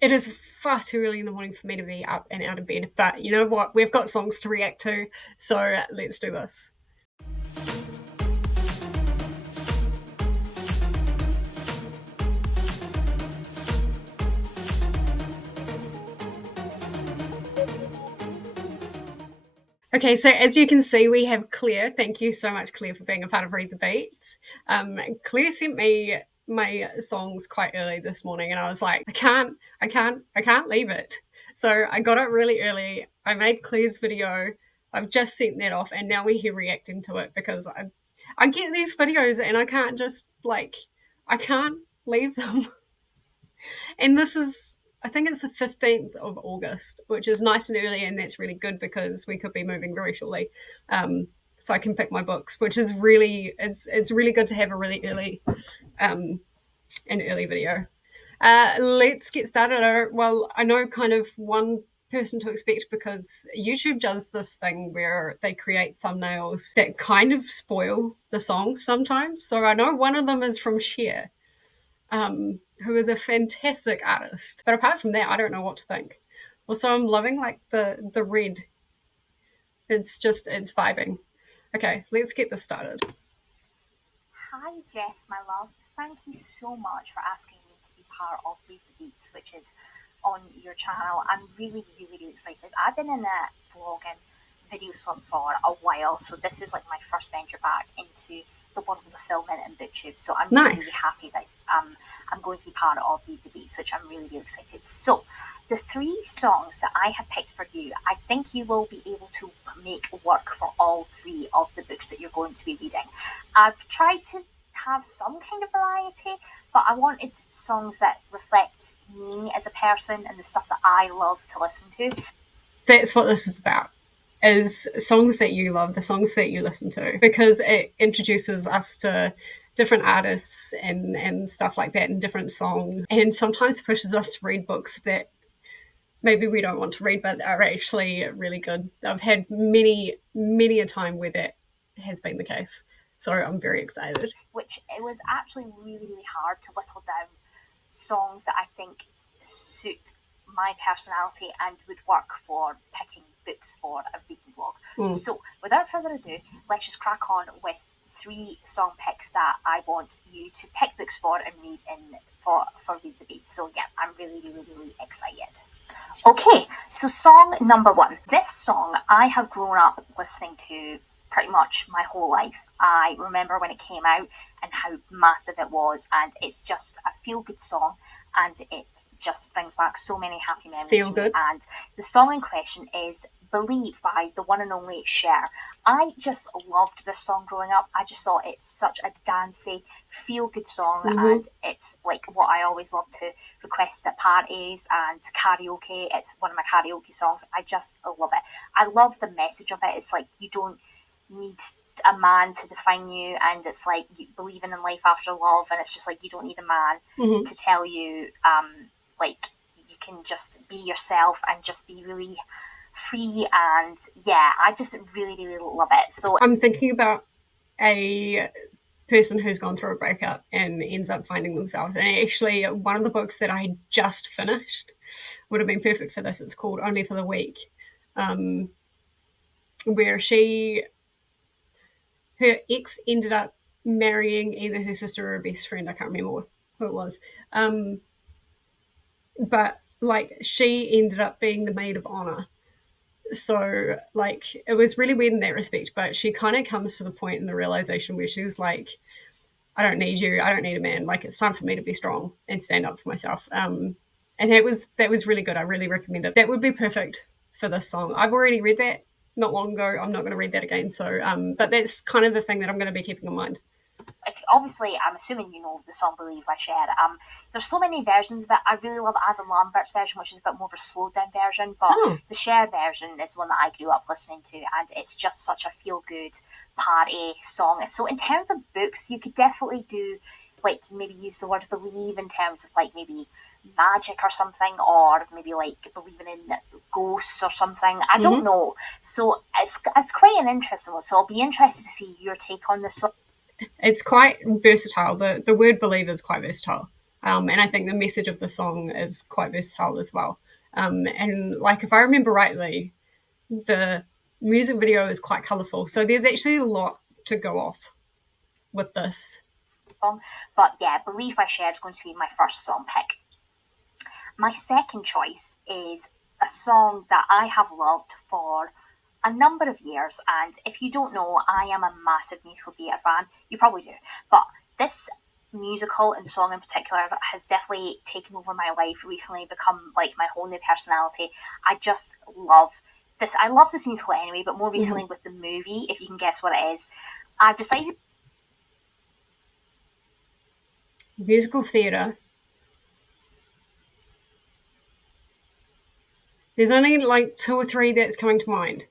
It is far too early in the morning for me to be up and out of bed, but you know what? We've got songs to react to, so let's do this. Okay, so as you can see, we have Claire. Thank you so much, Claire, for being a part of Read the Beats. Claire sent me my songs quite early this morning, and I was like, I can't leave it. So I got it really early. I made Claire's video. I've just sent that off, and now we're here reacting to it because I get these videos and I can't just like, I can't leave them. And this is, I think it's the 15th of August, which is nice and early, and that's really good because we could be moving very shortly. So I can pick my books, which is really, it's really good to have a really early, um, an early video. Let's get started. Well, I know kind of one person to expect because YouTube does this thing where they create thumbnails that kind of spoil the songs sometimes. So I know one of them is from Cher, who is a fantastic artist. But apart from that, I don't know what to think. Also, I'm loving like the red. It's vibing. Okay, let's get this started. Hi, Jess, my love. Thank you so much for asking me to be part of Read the Beats, which is on your channel. I'm really, really, really excited. I've been in a vlogging video slump for a while, so this is like my first venture back into the world of filming and booktube. So I'm really, really Nice. happy that I'm going to be part of Read the Beats, which I'm really, really excited. So the three songs that I have picked for you, I think you will be able to make work for all three of the books that you're going to be reading. I've tried to have some kind of variety, but I wanted songs that reflect me as a person and the stuff that I love to listen to. That's what this is about. Is songs that you love, the songs that you listen to, because it introduces us to different artists and stuff like that, and different songs, and sometimes pushes us to read books that maybe we don't want to read, but are actually really good. I've had many a time where that has been the case. So I'm very excited. Which it was actually really, really hard to whittle down songs that I think suit my personality and would work for picking books for a reading vlog. So without further ado, let's just crack on with three song picks that I want you to pick books for and read in for Read the Beats. So yeah, I'm really, really, really excited. Okay, so song number one. This song I have grown up listening to pretty much my whole life. I remember when it came out and how massive it was, and it's just a feel good song, and it just brings back so many happy memories Feel to me. good. And the song in question is Believe by the one and only Cher. I just loved this song growing up. I just thought it's such a dancey, feel good song, and it's like what I always love to request at parties and karaoke. It's one of my karaoke songs. I just love it. I love the message of it. It's like you don't need a man to define you, and it's like you believing in life after love, and it's just like you don't need a man to tell you like you can just be yourself and just be really free. And yeah, I just really, really love it. So I'm thinking about a person who's gone through a breakup and ends up finding themselves. And actually, one of the books that I just finished would have been perfect for this. It's called Only for the Week, where her ex ended up marrying either her sister or her best friend. I can't remember who it was. But like she ended up being the maid of honor. So like it was really weird in that respect, but she kind of comes to the point in the realization where she's like, I don't need you. I don't need a man. Like it's time for me to be strong and stand up for myself. And that was really good. I really recommend it. That would be perfect for this song. I've already read that not long ago. I'm not going to read that again. So, but that's kind of the thing that I'm going to be keeping in mind. if obviously I'm assuming you know the song Believe by Cher. There's so many versions of it. I really love Adam Lambert's version, which is a bit more of a slowed down version, but the Cher version is one that I grew up listening to, and it's just such a feel good party song. So in terms of books, you could definitely do like maybe use the word believe in terms of like maybe magic or something, or maybe like believing in ghosts or something. I don't know. So it's quite an interesting one. So I'll be interested to see your take on this song. It's quite versatile. The word believe is quite versatile. And I think the message of the song is quite versatile as well. And like, if I remember rightly, the music video is quite colourful. So there's actually a lot to go off with this. But yeah, Believe by Cher is going to be my first song pick. My second choice is a song that I have loved for a number of years. And if you don't know, I am a massive musical theatre fan. You probably do. But this musical and song in particular has definitely taken over my life recently, become like my whole new personality. I just love this. I love this musical anyway, but more recently with the movie, if you can guess what it is, I've decided. Musical theatre. There's only like 2 or 3 that's coming to mind.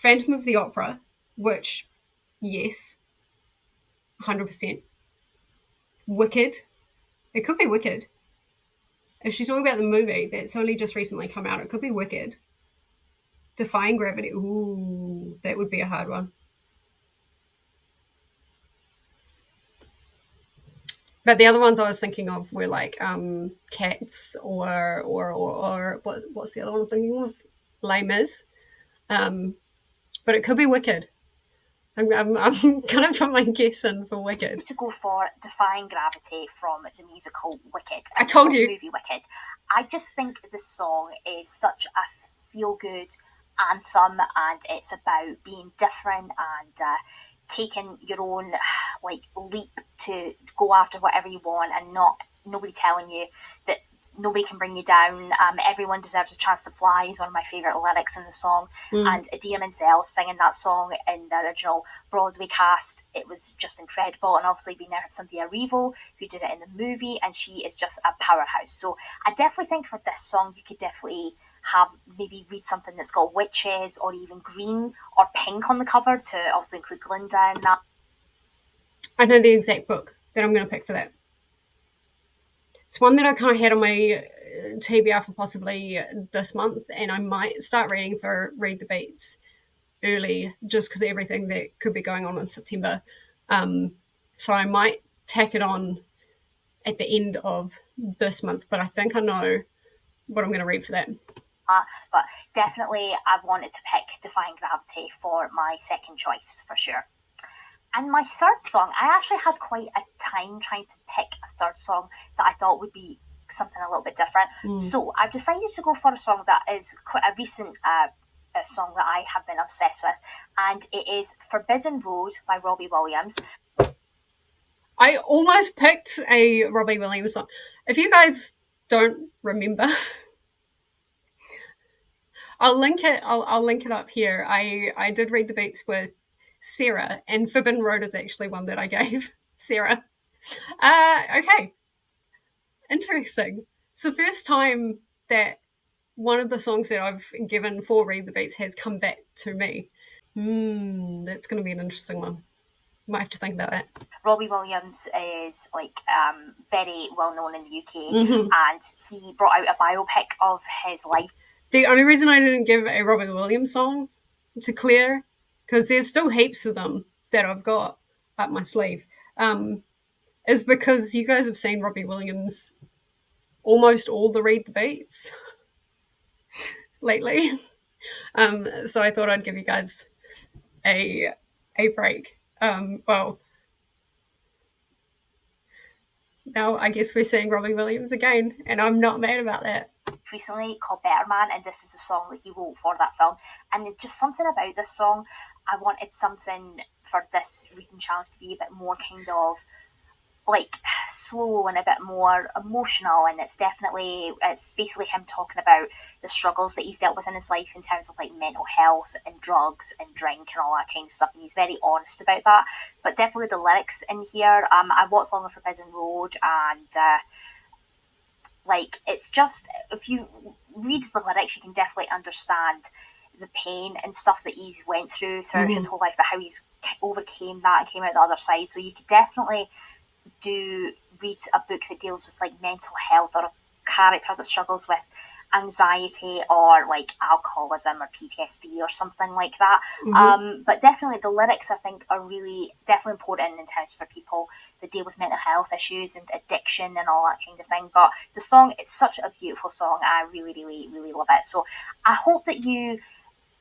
Phantom of the Opera, which, yes, 100%. Wicked. It could be Wicked. If she's talking about the movie that's only just recently come out, it could be Wicked. Defying Gravity. Ooh, that would be a hard one. But the other ones I was thinking of were like Cats or what's the other one I'm thinking of? Les Mis. But it could be Wicked. I'm kind of put my guess in for Wicked. To go for Defying Gravity from the musical Wicked. I told you. Movie Wicked. I just think the song is such a feel-good anthem, and it's about being different and taking your own like leap to go after whatever you want, and nobody telling you that nobody can bring you down. Everyone deserves a chance to fly is one of my favourite lyrics in the song. And Idina Menzel singing that song in the original Broadway cast, it was just incredible. And obviously we now have Cynthia Erivo, who did it in the movie, and she is just a powerhouse. So I definitely think for this song you could definitely have maybe read something that's got witches or even green or pink on the cover to obviously include Glinda in that. I know the exact book that I'm going to pick for that. It's one that I kind of had on my TBR for possibly this month, and I might start reading for Read the Beats early just because of everything that could be going on in September. So I might tack it on at the end of this month, but I think I know what I'm going to read for that. But definitely I wanted to pick Defying Gravity for my second choice for sure. And my third song, I actually had quite a time trying to pick a third song that I thought would be something a little bit different. So I've decided to go for a song that is quite a recent a song that I have been obsessed with, and it is Forbidden Road by Robbie Williams. I almost picked a Robbie Williams song. If you guys don't remember, I'll link it. I'll link it up here. I did Read the Beats with Sarah, and Forbidden Road is actually one that I gave Sarah. Okay, interesting. It's the first time that one of the songs that I've given for Read the Beats has come back to me. That's going to be an interesting one. Might have to think about that. Robbie Williams is like very well known in the UK, and he brought out a biopic of his life. The only reason I didn't give a Robbie Williams song to Claire, because there's still heaps of them that I've got up my sleeve, is because you guys have seen Robbie Williams almost all the Read the Beats lately. So I thought I'd give you guys a break. Well, now I guess we're seeing Robbie Williams again, and I'm not mad about that. Recently called Better Man, and this is a song that he wrote for that film. And it's just something about this song, I wanted something for this reading challenge to be a bit more kind of like slow and a bit more emotional, and it's basically him talking about the struggles that he's dealt with in his life in terms of like mental health and drugs and drink and all that kind of stuff, and he's very honest about that. But definitely the lyrics in here, I watched Long Forbidden Road, and like it's just, if you read the lyrics you can definitely understand the pain and stuff that he's went through throughout his whole life, but how he's overcame that and came out the other side. So you could definitely read a book that deals with like mental health, or a character that struggles with anxiety or like alcoholism or PTSD or something like that. But definitely the lyrics, I think, are really definitely important in terms for people that deal with mental health issues and addiction and all that kind of thing. But the song, it's such a beautiful song. I really, really, really love it. So I hope that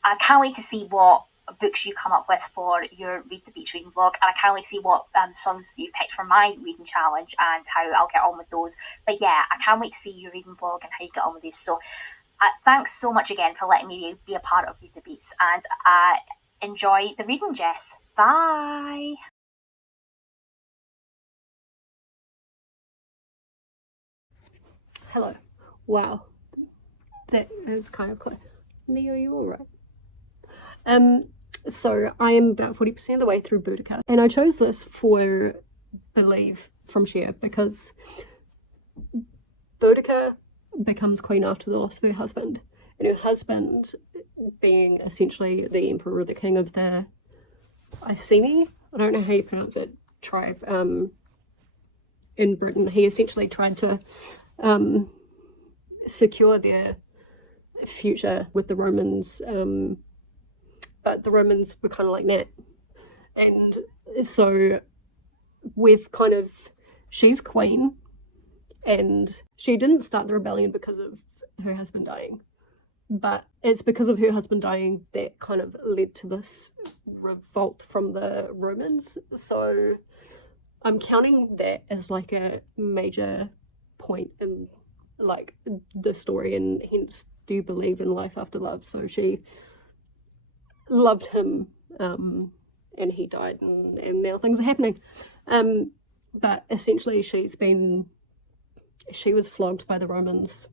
I can't wait to see what books you come up with for your Read the Beats reading vlog, and I can't wait to see what songs you've picked for my reading challenge and how I'll get on with those. But yeah, I can't wait to see your reading vlog and how you get on with these. So thanks so much again for letting me be a part of Read the Beats, and enjoy the reading, Jess. Bye. Hello. Wow. That is kind of clear. Neo, you all right? So I am about 40% of the way through Boudica, and I chose this for Believe from Cher because Boudica becomes queen after the loss of her husband, and her husband being essentially the emperor or the king of the Iceni, I don't know how you pronounce it, tribe in Britain. He essentially tried to secure their future with the Romans, but the Romans were kind of like that, and so she's queen, and she didn't start the rebellion because of her husband dying, but it's because of her husband dying that kind of led to this revolt from the Romans. So I'm counting that as like a major point in like the story, and hence do you believe in life after love. So she loved him, and he died, and now things are happening. But essentially she was flogged by the Romans,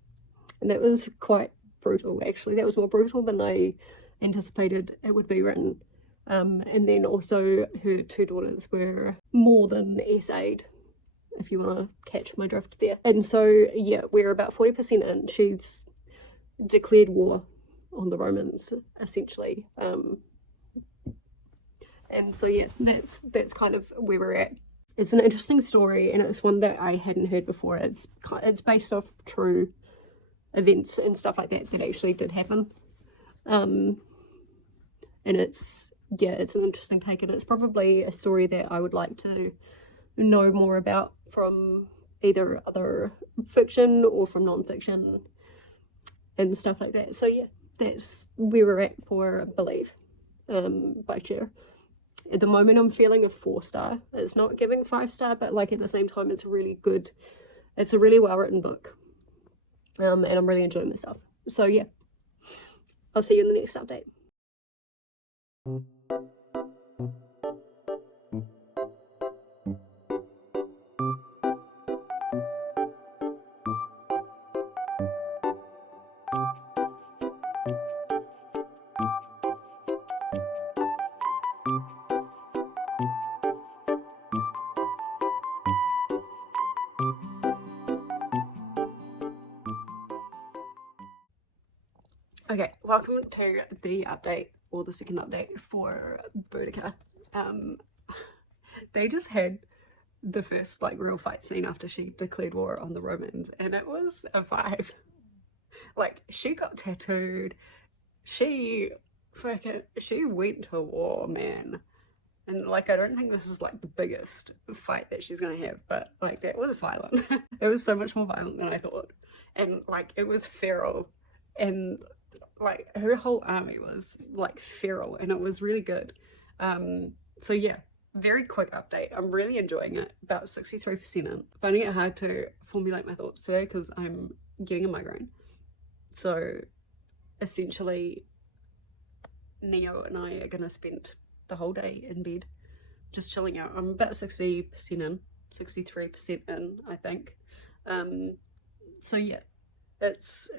and that was quite brutal. Actually, that was more brutal than I anticipated it would be written. And then also her two daughters were more than essayed, if you want to catch my drift there. And so yeah, we're about 40% in. She's declared war on the Romans, essentially. And so yeah, that's kind of where we're at. It's an interesting story, and it's one that I hadn't heard before. It's based off true events and stuff like that actually did happen. And it's an interesting take, and it's probably a story that I would like to know more about from either other fiction or from non-fiction and stuff like that. So yeah, that's where we're at for Believe by Cher. At the moment I'm feeling a 4-star. It's not giving 5-star, but like at the same time it's really good. It's a really well written book, and I'm really enjoying myself. So yeah, I'll see you in the next update. Okay, welcome to the update, or the second update for Boudica. They just had the first like real fight scene after she declared war on the Romans, and it was a vibe. Like, she got tattooed, she went to war, man. And like, I don't think this is like the biggest fight that she's gonna have, but like, that was violent. It was so much more violent than I thought, and like, it was feral, and like her whole army was like feral, and it was really good. So yeah, very quick update. I'm really enjoying it. About 63% in. Finding it hard to formulate my thoughts today because I'm getting a migraine. So essentially Neo and I are gonna spend the whole day in bed just chilling out. I'm about 60% in, 63% in, I think. So yeah, it's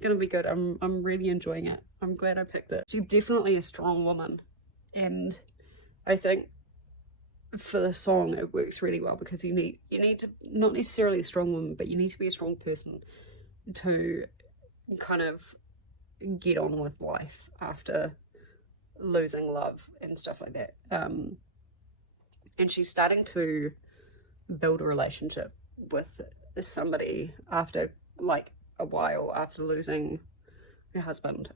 gonna be good. I'm really enjoying it. I'm glad I picked it. She's definitely a strong woman, and I think for the song it works really well because you need to, not necessarily a strong woman, but you need to be a strong person to kind of get on with life after losing love and stuff like that. And she's starting to build a relationship with somebody after like a while after losing her husband.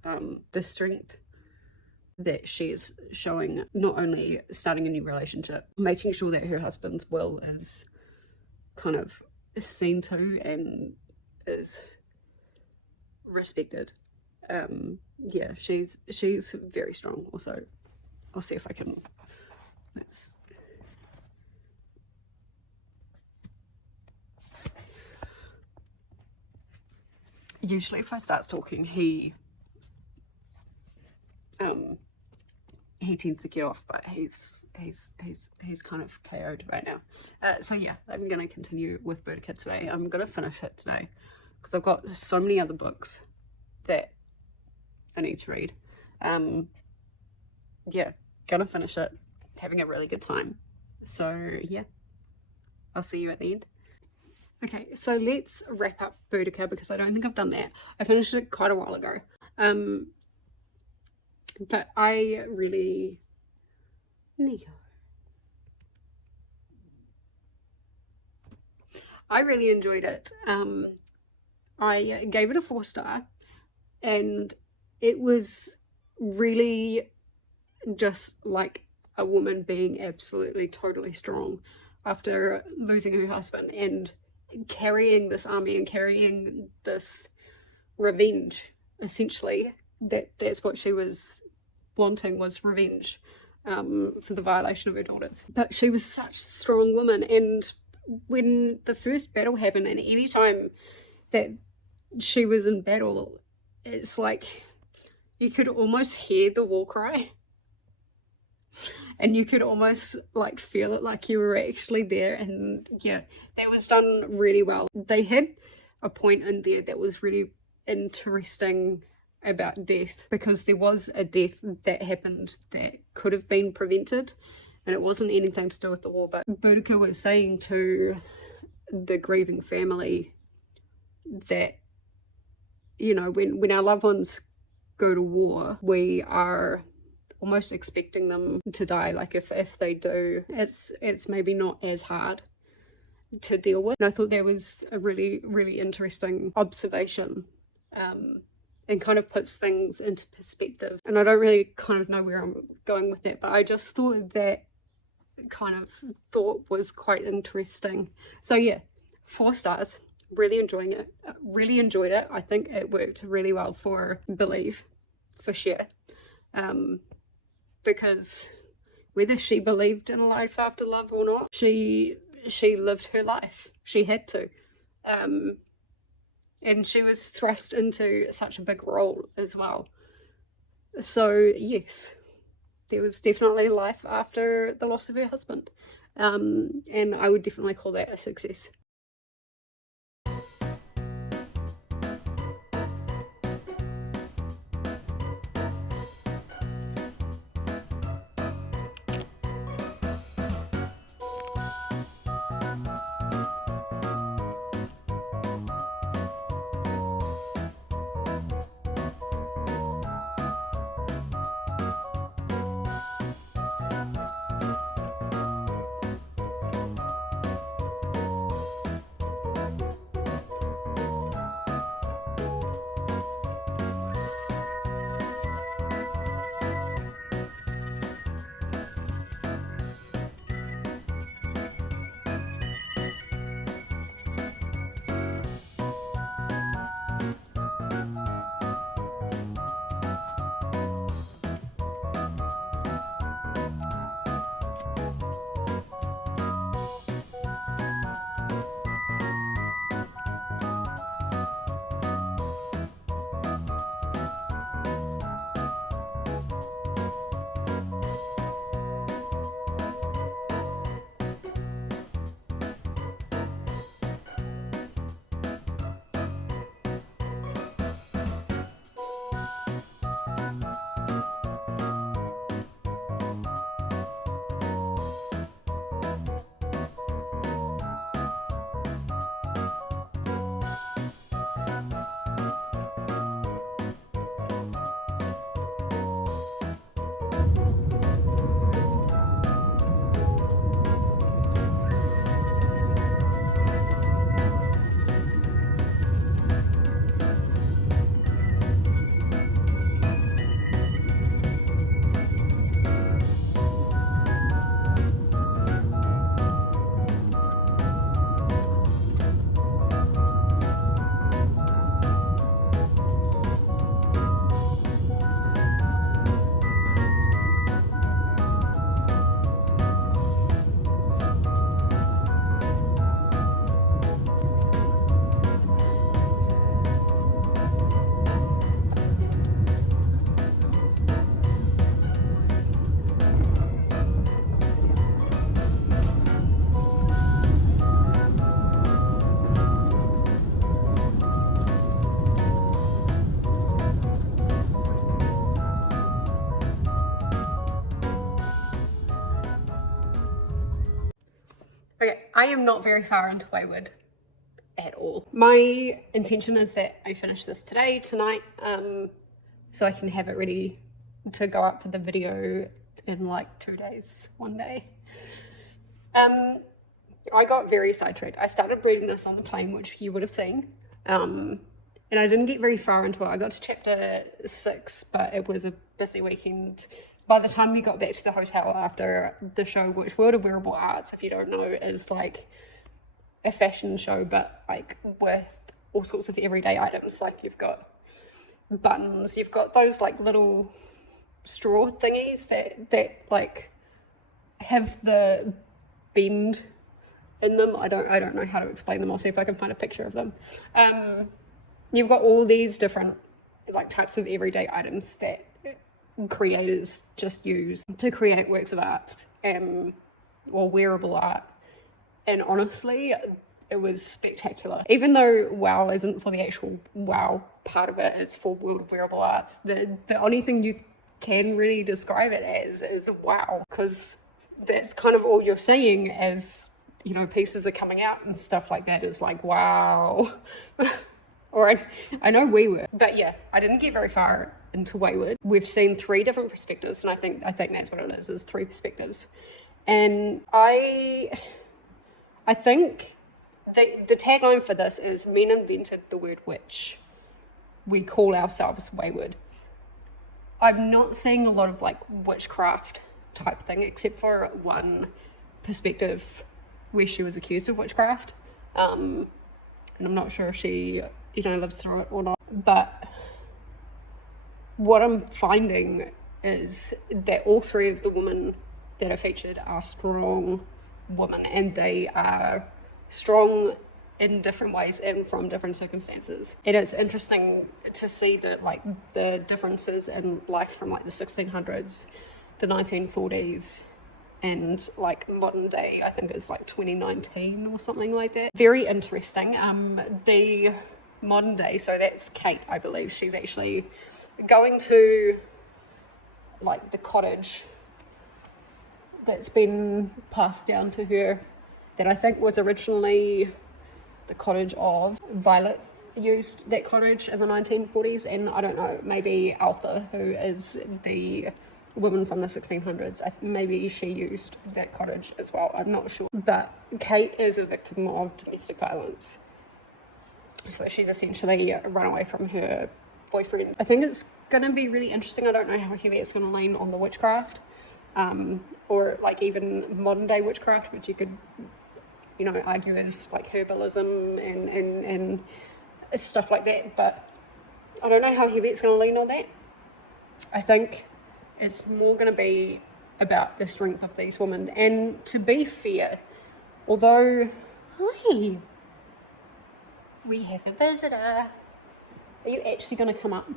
The strength that she is showing, not only starting a new relationship, making sure that her husband's will is kind of seen to and is respected. Yeah, she's very strong. Also, I'll see if I can. Let's. Usually, if I start talking, he tends to get off, but he's kind of KO'd right now. So yeah, I'm gonna continue with Boudica today. I'm gonna finish it today because I've got so many other books that I need to read. Yeah, gonna finish it, having a really good time. So yeah, I'll see you at the end. Okay, so let's wrap up Boudica because I don't think I've done that. I finished it quite a while ago. But I really enjoyed it. I gave it a 4-star, and it was really just like a woman being absolutely totally strong after losing her husband and carrying this army and carrying this revenge. Essentially, that's what she was wanting, was revenge for the violation of her daughters. But she was such a strong woman, and when the first battle happened, and any time that she was in battle, it's like you could almost hear the war cry, and you could almost like feel it, like you were actually there. And yeah, that was done really well. They had a point in there that was really interesting about death, because there was a death that happened that could have been prevented, and it wasn't anything to do with the war. But Boudica was saying to the grieving family that, you know, when our loved ones go to war, we are almost expecting them to die. Like if they do, it's maybe not as hard to deal with. And I thought that was a really, really interesting observation, and kind of puts things into perspective. And I don't really kind of know where I'm going with that, but I just thought that kind of thought was quite interesting. So yeah, 4 stars. Really enjoying it. Really enjoyed it. I think it worked really well for Believe, for sure. Because whether she believed in life after love or not, she lived her life. She had to. And she was thrust into such a big role as well. So yes, there was definitely life after the loss of her husband. And I would definitely call that a success. I am not very far into Wayward at all. My intention is that I finish this tonight, so I can have it ready to go up for the video in like 2 days, one day. I got very sidetracked. I started reading this on the plane, which you would have seen, and I didn't get very far into it. I got to chapter 6, but it was a busy weekend. By the time we got back to the hotel after the show, which World of Wearable Arts, if you don't know, is like a fashion show, but like with all sorts of everyday items. Like you've got buttons, you've got those like little straw thingies that like have the bend in them. I don't know how to explain them. I'll see if I can find a picture of them. You've got all these different like types of everyday items that creators just use to create works of art or wearable art. And honestly, it was spectacular. Even though WoW isn't for the actual WoW part of it, it's for World of Wearable Arts, the only thing you can really describe it as is WoW, because that's kind of all you're seeing as, you know, pieces are coming out and stuff like that is like, wow. Or I know we were, but yeah, I didn't get very far into Wayward. We've seen 3 different perspectives, and I think that's what it is 3 perspectives. And I think the tagline for this is "Men invented the word witch. We call ourselves wayward." I'm not seeing a lot of like witchcraft type thing, except for one perspective where she was accused of witchcraft. And I'm not sure if she, you know, lives through it or not. But what I'm finding is that all 3 of the women that are featured are strong women, and they are strong in different ways and from different circumstances. And it's interesting to see the differences in life from like the 1600s, the 1940s, and like modern day. I think it's like 2019 or something like that. Very interesting. The modern day, so that's Kate, I believe. She's actually going to like the cottage that's been passed down to her, that I think was originally the cottage of Violet. Used that cottage in the 1940s, and I don't know, maybe Alpha, who is the woman from the 1600s, maybe she used that cottage as well, I'm not sure. But Kate is a victim of domestic violence, so she's essentially run away from her boyfriend. I think it's going to be really interesting. I don't know how heavy it's going to lean on the witchcraft, or like even modern day witchcraft, which you could, you know, argue is like herbalism and stuff like that. But I don't know how heavy it's going to lean on that. I think it's more going to be about the strength of these women. And to be fair, although, hi, we have a visitor. Are you actually going to come up?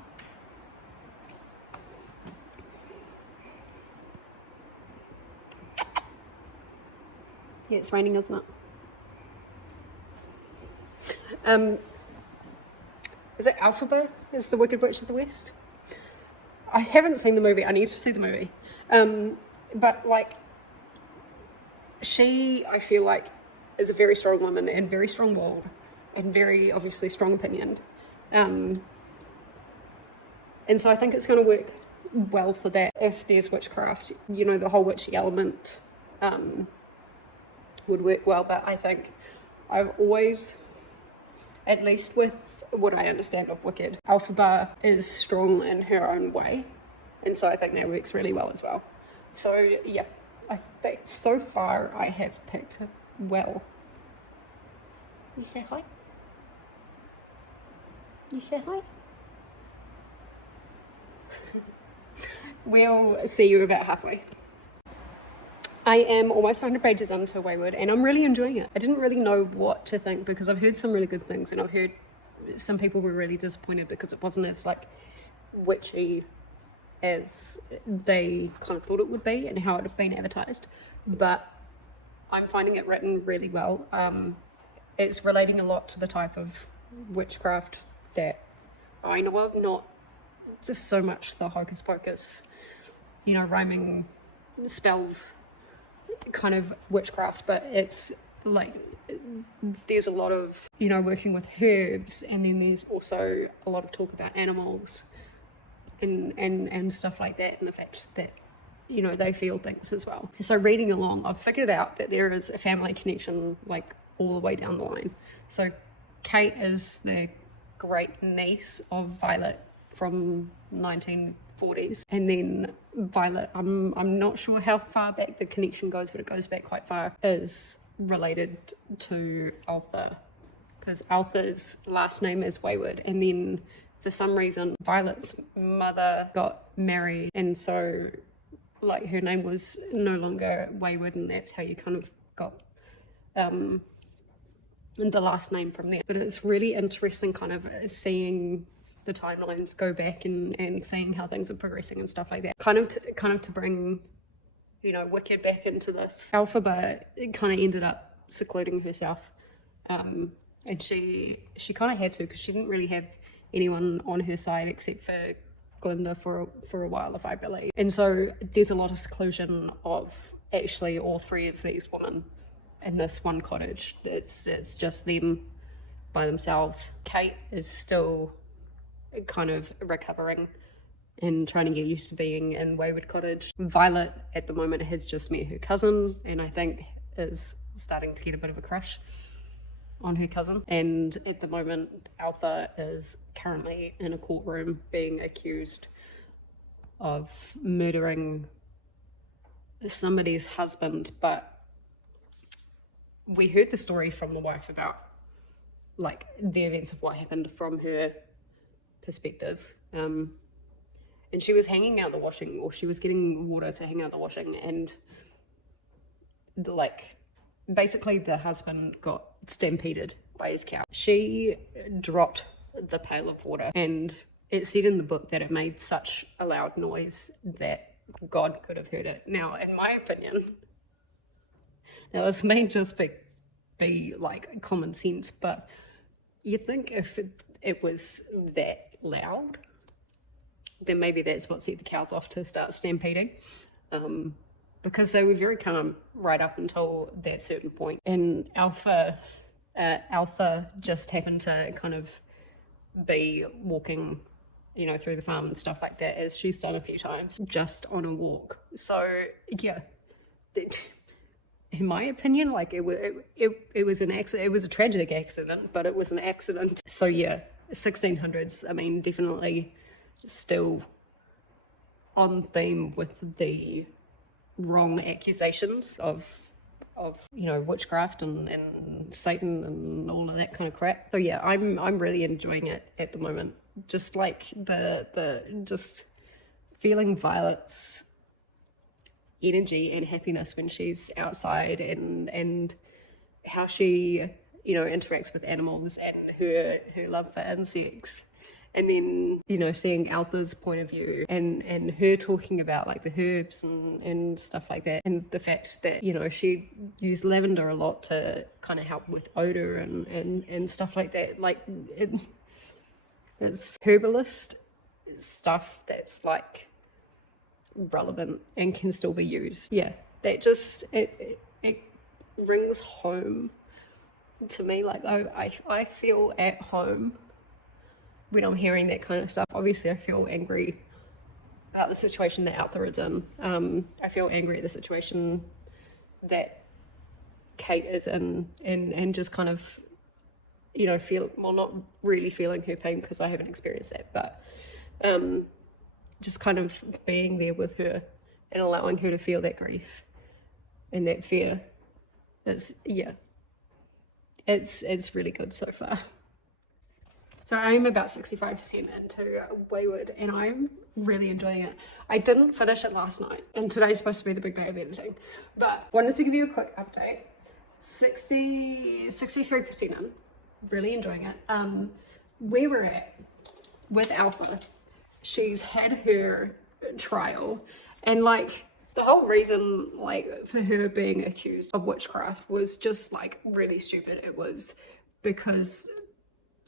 Yeah, it's raining, isn't it? Is it Elphaba? Is the Wicked Witch of the West? I haven't seen the movie. I need to see the movie. But like, she, I feel like, is a very strong woman and very strong-willed and very obviously strong-opinioned. And so I think it's going to work well for that. If there's witchcraft, you know, the whole witchy element would work well. But I think I've always, at least with what I understand of Wicked, Elphaba is strong in her own way, and so I think that works really well as well. So yeah, I think so far I have picked well. You say hi? You say hi? We'll see you about halfway. I am almost 100 pages into Wayward, and I'm really enjoying it. I didn't really know what to think because I've heard some really good things, and I've heard some people were really disappointed because it wasn't as like witchy as they kind of thought it would be and how it had been advertised. But I'm finding it written really well. It's relating a lot to the type of witchcraft that I know of, not just so much the hocus pocus, rhyming spells kind of witchcraft, but it's like there's a lot of, you know, working with herbs, and then there's also a lot of talk about animals and stuff like that, and the fact that, you know, they feel things as well. So reading along, I've figured out that there is a family connection like all the way down the line. So Kate is the great niece of Violet from 1940s, and then Violet, I'm not sure how far back the connection goes, but it goes back quite far, is related to Alpha, because Alpha's last name is Wayward, and then for some reason Violet's mother got married, and so like her name was no longer Wayward, and that's how you kind of got the last name from there. But it's really interesting kind of seeing the timelines go back and seeing how things are progressing and stuff like that. Kind of to bring, you know, Wicked back into this. Elphaba kind of ended up secluding herself, and she kind of had to, because she didn't really have anyone on her side except for Glinda for a while, if I believe. And so there's a lot of seclusion of actually all three of these women in this one cottage. It's just them by themselves. Kate is still kind of recovering and trying to get used to being in Wayward Cottage. Violet at the moment has just met her cousin, and I think is starting to get a bit of a crush on her cousin. And at the moment Alpha is currently in a courtroom being accused of murdering somebody's husband, but we heard the story from the wife about like the events of what happened from her perspective, and she was hanging out the washing, or she was getting water to hang out the washing, and like basically the husband got stampeded by his cow. She dropped the pail of water, and it said in the book that it made such a loud noise that God could have heard it. Now, in my opinion, now this may just be like common sense, but you think if it was that loud, then maybe that's what set the cows off to start stampeding. Because they were very calm right up until that certain point. And Alpha just happened to kind of be walking, you know, through the farm and stuff like that, as she's done a few times, just on a walk. So yeah, in my opinion, like it was an accident. It was a tragic accident, but it was an accident. So yeah, 1600s. I mean, definitely still on theme with the wrong accusations of you know, witchcraft and Satan and all of that kind of crap. So yeah, I'm really enjoying it at the moment. Just like the just feeling Violet's energy and happiness when she's outside, and how she, you know, interacts with animals, and her love for insects. And then, you know, seeing Alpha's point of view, and her talking about like the herbs and stuff like that, and the fact that, you know, she used lavender a lot to kind of help with odor and stuff like that. Like it's herbalist stuff that's like relevant and can still be used. Yeah, that just it rings home to me. Like I feel at home when I'm hearing that kind of stuff. Obviously I feel angry about the situation that Alpha is in. I feel angry at the situation that Kate is in, and just kind of, you know, not really feeling her pain, because I haven't experienced that, but just kind of being there with her and allowing her to feel that grief and that fear. It's really good so far. So I'm about 65% into Wayward, and I'm really enjoying it. I didn't finish it last night, and today's supposed to be the big day of editing, but wanted to give you a quick update. 63% in, really enjoying it. Where we're at with Alpha, she's had her trial, and like the whole reason like for her being accused of witchcraft was just like really stupid. It was because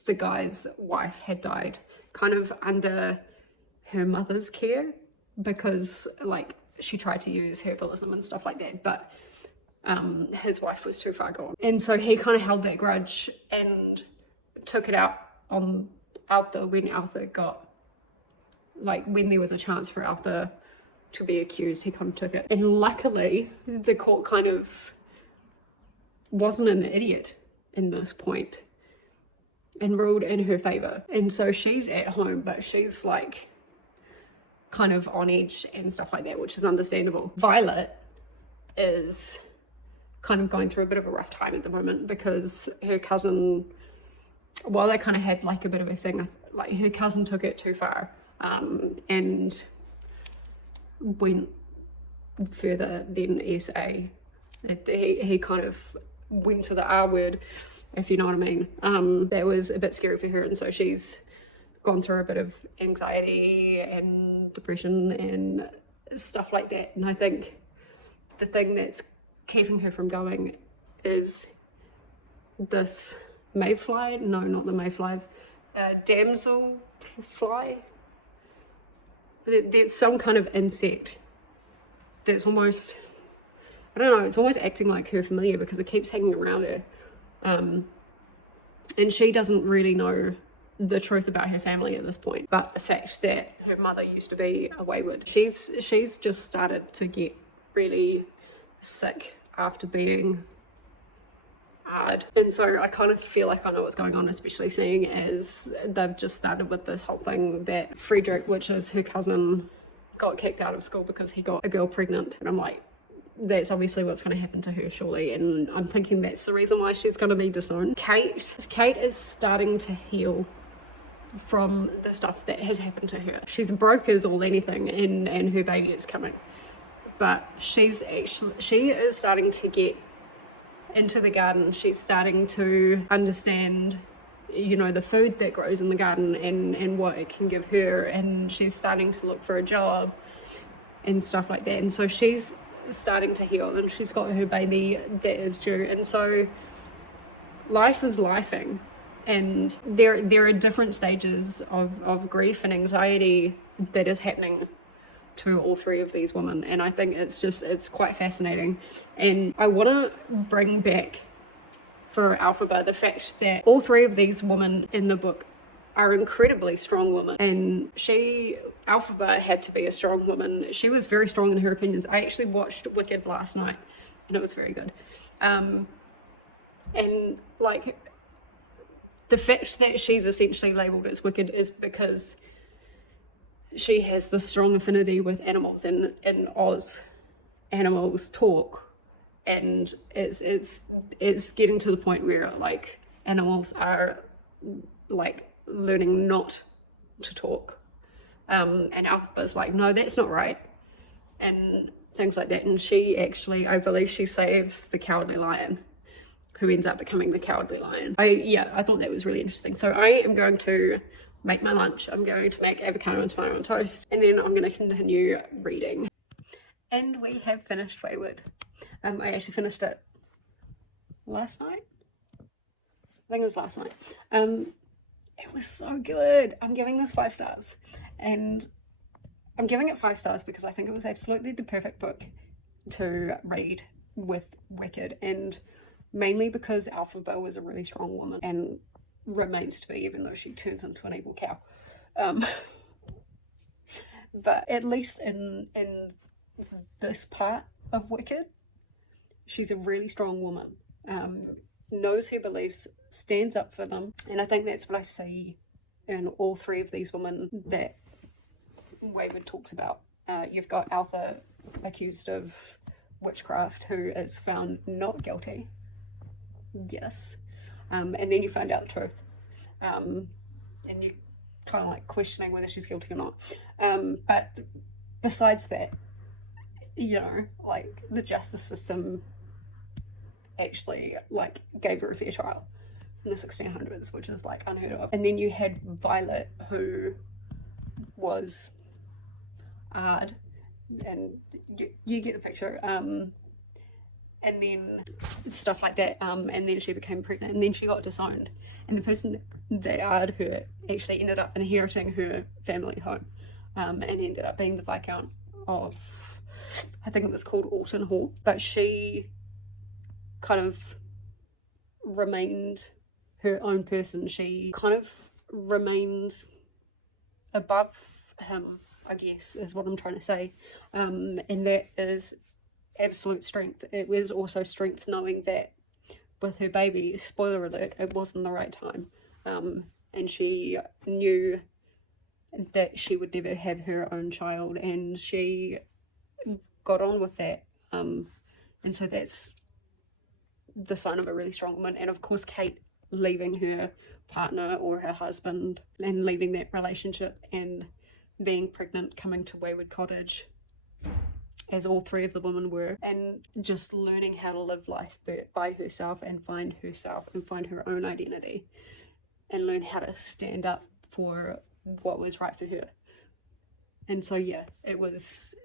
the guy's wife had died kind of under her mother's care, because like she tried to use herbalism and stuff like that, but his wife was too far gone. And so he kind of held that grudge and took it out on Arthur when Arthur got, like, when there was a chance for Arthur to be accused, he kind of took it. And luckily, the court kind of wasn't an idiot in this point and ruled in her favour. And so she's at home, but she's like kind of on edge and stuff like that, which is understandable. Violet is kind of going through a bit of a rough time at the moment because her cousin, well, they kind of had like a bit of a thing, like her cousin took it too far and went further than SA. He kind of went to the R word, if you know what I mean. That was a bit scary for her, and so she's gone through a bit of anxiety and depression and stuff like that. And I think the thing that's keeping her from going is this mayfly. No, not the mayfly. Damselfly. There's some kind of insect that's almost, I don't know, it's almost acting like her familiar because it keeps hanging around her. And she doesn't really know the truth about her family at this point, but the fact that her mother used to be a wayward. She's just started to get really sick after being hard, and so I kind of feel like I know what's going on, especially seeing as they've just started with this whole thing that Frederick, which is her cousin, got kicked out of school because he got a girl pregnant. And I'm like, that's obviously what's going to happen to her surely, and I'm thinking that's the reason why she's going to be disowned. Kate is starting to heal from the stuff that has happened to her. She's broke as all anything, and her baby is coming, but she is starting to get into the garden. She's starting to understand, you know, the food that grows in the garden and what it can give her, and she's starting to look for a job and stuff like that. And so she's starting to heal, and she's got her baby that is due, and so life is lifing. And there are different stages of grief and anxiety that is happening to all three of these women, and I think it's quite fascinating. And I want to bring back for Elphaba the fact that all three of these women in the book are incredibly strong women, and Elphaba had to be a strong woman. She was very strong in her opinions. I actually watched Wicked last night, and it was very good. And like, the fact that she's essentially labelled as wicked is because she has this strong affinity with animals, and in Oz, animals talk, and it's getting to the point where like animals are like learning not to talk, and Alphaba's like, no, that's not right, and things like that. And she actually, I believe she saves the cowardly lion, who ends up becoming the cowardly lion. I thought that was really interesting. So I am going to make my lunch. I'm going to make avocado and tomato on toast, and then I'm going to continue reading. And we have finished Wayward. I actually finished it last night. I think it was last night. It was so good. I'm giving this 5 stars, and I'm giving it 5 stars because I think it was absolutely the perfect book to read with Wicked, and mainly because Elphaba was a really strong woman and remains to be, even though she turns into an evil cow. But at least in this part of Wicked, she's a really strong woman, knows her beliefs, stands up for them, and I think that's what I see in all three of these women that Wayward talks about. You've got Alpha, accused of witchcraft, who is found not guilty. Yes. And then you find out the truth. And you kind of like questioning whether she's guilty or not. But besides that, you know, like, the justice system actually like gave her a fair trial in the 1600s, which is like unheard of. And then you had Violet, who was hard, and you get the picture. And then stuff like that, and then she became pregnant, and then she got disowned, and the person that hired her actually ended up inheriting her family home, and ended up being the Viscount of, I think it was called Alton Hall. But she kind of remained her own person. She kind of remained above him, I guess, is what I'm trying to say. And that is absolute strength. It was also strength knowing that with her baby, spoiler alert, it wasn't the right time. And she knew that she would never have her own child, and she got on with that. And so that's the sign of a really strong woman. And of course, Kate leaving her partner or her husband and leaving that relationship and being pregnant, coming to Wayward Cottage, as all three of the women were, and just learning how to live life by herself and find her own identity and learn how to stand up for what was right for her. And so yeah, it was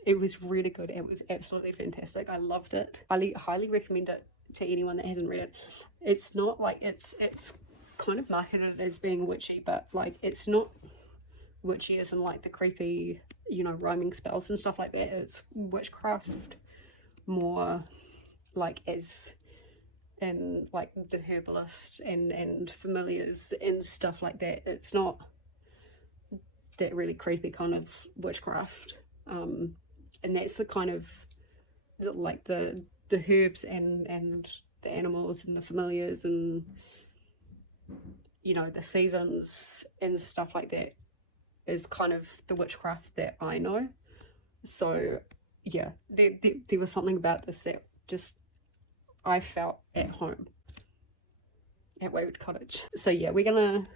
really good. It was absolutely fantastic. I loved it. Highly recommend it to anyone that hasn't read it. It's not like it's kind of marketed as being witchy, but like it's not witchy as in like the creepy, rhyming spells and stuff like that. It's witchcraft more like as in like the herbalist and familiars and stuff like that. It's not that really creepy kind of witchcraft. And that's the kind of like the herbs and the animals and the familiars and the seasons and stuff like that is kind of the witchcraft that I know. So yeah, there was something about this that just I felt at home at Wayward Cottage. So yeah, we're gonna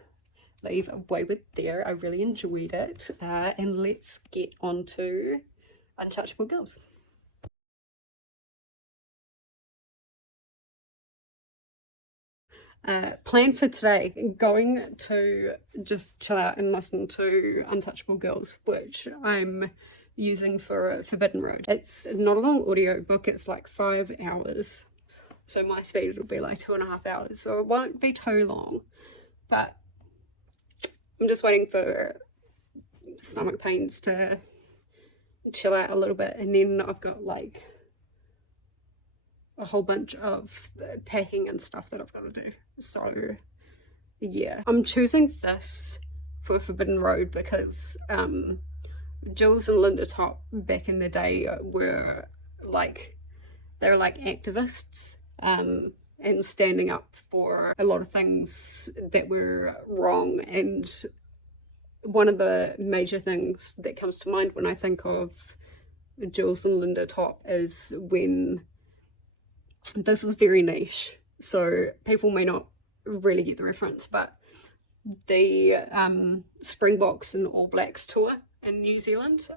leave Wayward there. I really enjoyed it, and let's get on to Untouchable Girls. Plan for today, going to just chill out and listen to Untouchable Girls, which I'm using for Forbidden Road. It's not a long audio book, it's like 5 hours, so my speed will be like 2.5 hours, so it won't be too long, but I'm just waiting for stomach pains to chill out a little bit, and then I've got like a whole bunch of packing and stuff that I've got to do. So yeah, I'm choosing this for Forbidden Road because Jules and Linda Top back in the day were like, they were like activists and standing up for a lot of things that were wrong. And one of the major things that comes to mind when I think of Jules and Linda Top is when, this is very niche, so people may not really get the reference, but the Springboks and All Blacks tour in New Zealand,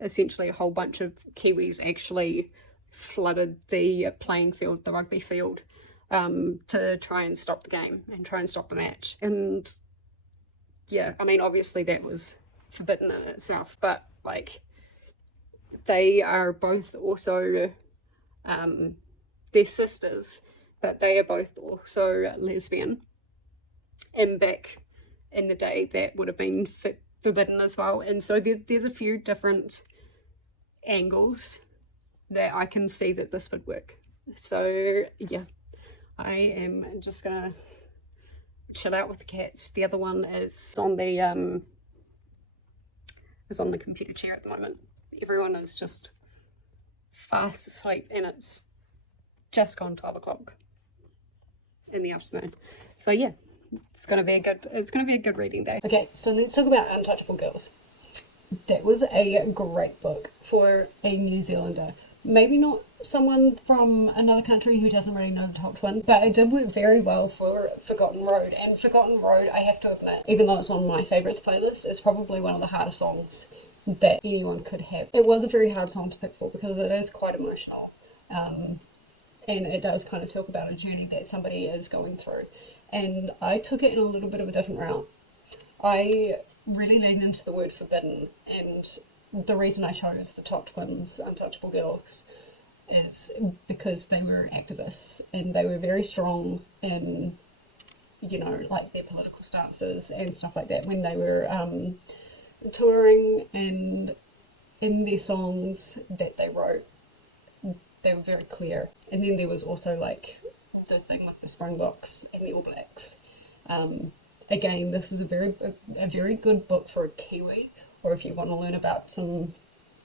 essentially a whole bunch of Kiwis actually flooded the playing field, the rugby field, to try and stop the game and try and stop the match. And yeah, I mean, obviously that was forbidden in itself, but like they are both also they're sisters, but they are both also lesbian, and back in the day that would have been forbidden as well. And so there's a few different angles that I can see that this would work. So yeah, I am just gonna chill out with the cats. The other one is on the computer chair at the moment. Everyone is just fast asleep, and it's just gone 12 o'clock in the afternoon. So yeah, it's gonna be a good reading day. Okay, so let's talk about Untouchable Girls. That was a great book for a New Zealander. Maybe not someone from another country who doesn't really know the Top Twins, but it did work very well for Forgotten Road. And Forgotten Road, I have to admit, even though it's on my favourites playlist, it's probably one of the hardest songs that anyone could have. It was a very hard song to pick for because it is quite emotional. And it does kind of talk about a journey that somebody is going through. And I took it in a little bit of a different route. I really leaned into the word forbidden, and the reason I chose the Top Twins, Untouchable Girls, is because they were activists and they were very strong in, like their political stances and stuff like that when they were touring, and in their songs that they wrote, they were very clear. And then there was also like the thing with the Springboks and the All Blacks. Again, this is a very good book for a Kiwi, or if you want to learn about some,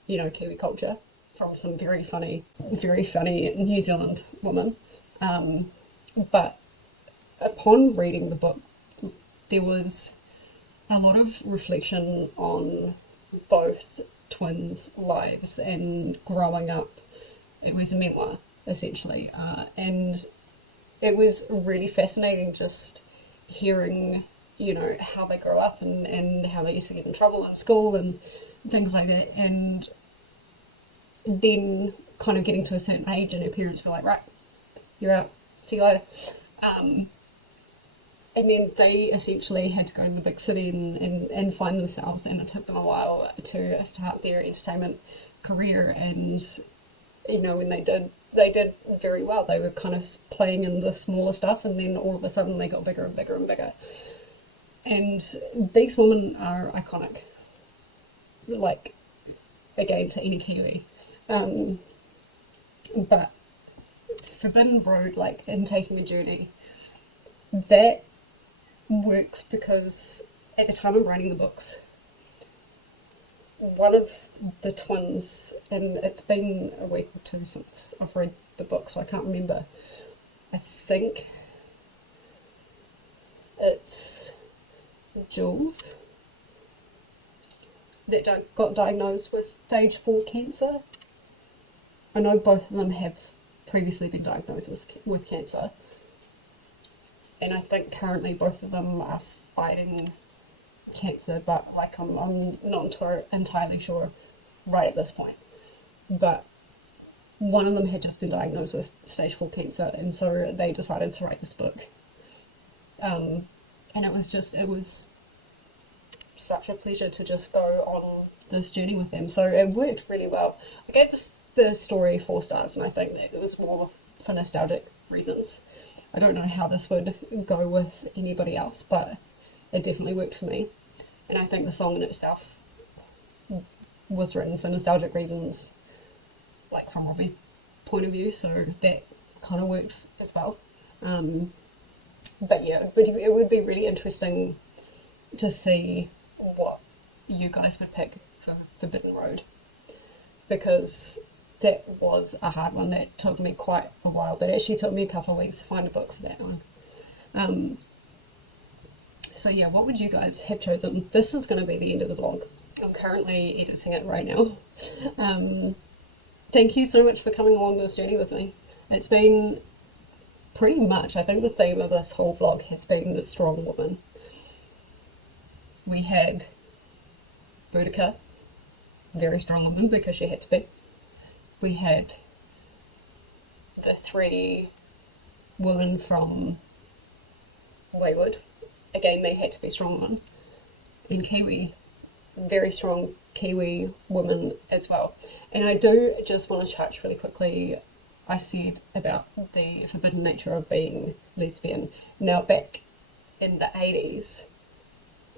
Kiwi culture from some very funny New Zealand woman. But upon reading the book, there was a lot of reflection on both twins' lives and growing up. It was a memoir, essentially, and it was really fascinating just hearing, how they grow up and how they used to get in trouble in school and things like that, and then kind of getting to a certain age and her parents were like, right, you're out, see you later. And then they essentially had to go to the big city and find themselves, and it took them a while to start their entertainment career, and when they did very well. They were kind of playing in the smaller stuff, and then all of a sudden they got bigger and bigger and bigger. And these women are iconic, like, again, to any Kiwi. But Forbidden Road, like, in taking a journey, that works because at the time of writing the books, one of the twins, and it's been a week or two since I've read the book, so I can't remember. I think it's Jules that got diagnosed with stage 4 cancer. I know both of them have previously been diagnosed with cancer, and I think currently both of them are fighting cancer, but like I'm not entirely sure right at this point. But one of them had just been diagnosed with stage 4 cancer, and so they decided to write this book. And it was such a pleasure to just go on this journey with them. So it worked really well. I gave the story 4 stars, and I think that it was more for nostalgic reasons. I don't know how this would go with anybody else, but it definitely worked for me. And I think the song in itself was written for nostalgic reasons, like from Robbie's point of view, so that kind of works as well. But yeah, it would be really interesting to see what you guys would pick for Forbidden Road, because that was a hard one. That took me quite a while. That actually took me a couple of weeks to find a book for that one. So yeah, what would you guys have chosen? This is going to be the end of the vlog. I'm currently editing it right now. Thank you so much for coming along this journey with me. It's been pretty much, I think the theme of this whole vlog has been the strong woman. We had Boudica, very strong woman because she had to be. We had the 3 women from Wayward. Again, they had to be strong women. And Kiwi, very strong Kiwi woman as well. And I do just want to touch really quickly, I said about the forbidden nature of being lesbian. Now, back in the 80s,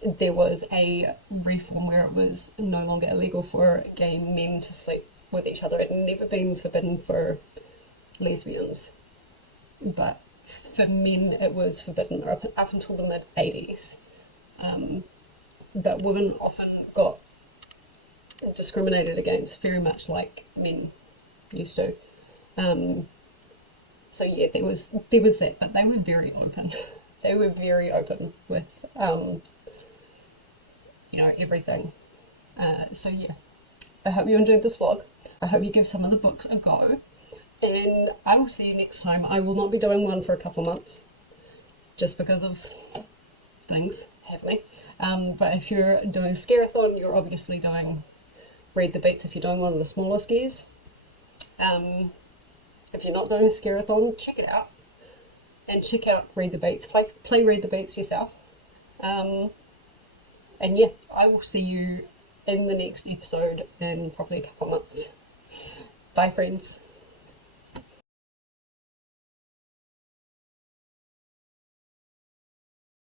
there was a reform where it was no longer illegal for gay men to sleep with each other. It had never been forbidden for lesbians, but for men it was forbidden up until the mid-80s. But women often got discriminated against very much like men used to. So yeah, there was that, but they were very open. They were very open with everything. So yeah, I hope you enjoyed this vlog. I hope you give some of the books a go, and I will see you next time. I will not be doing one for a couple of months, just because of things happening. But if you're doing a scare-a-thon, you're obviously doing Read the Beats if you're doing one of the smaller scares. If you're not doing a scare-a-thon, check it out. And check out Read the Beats. Play Read the Beats yourself. And yeah, I will see you in the next episode in probably a couple of months. Bye, friends.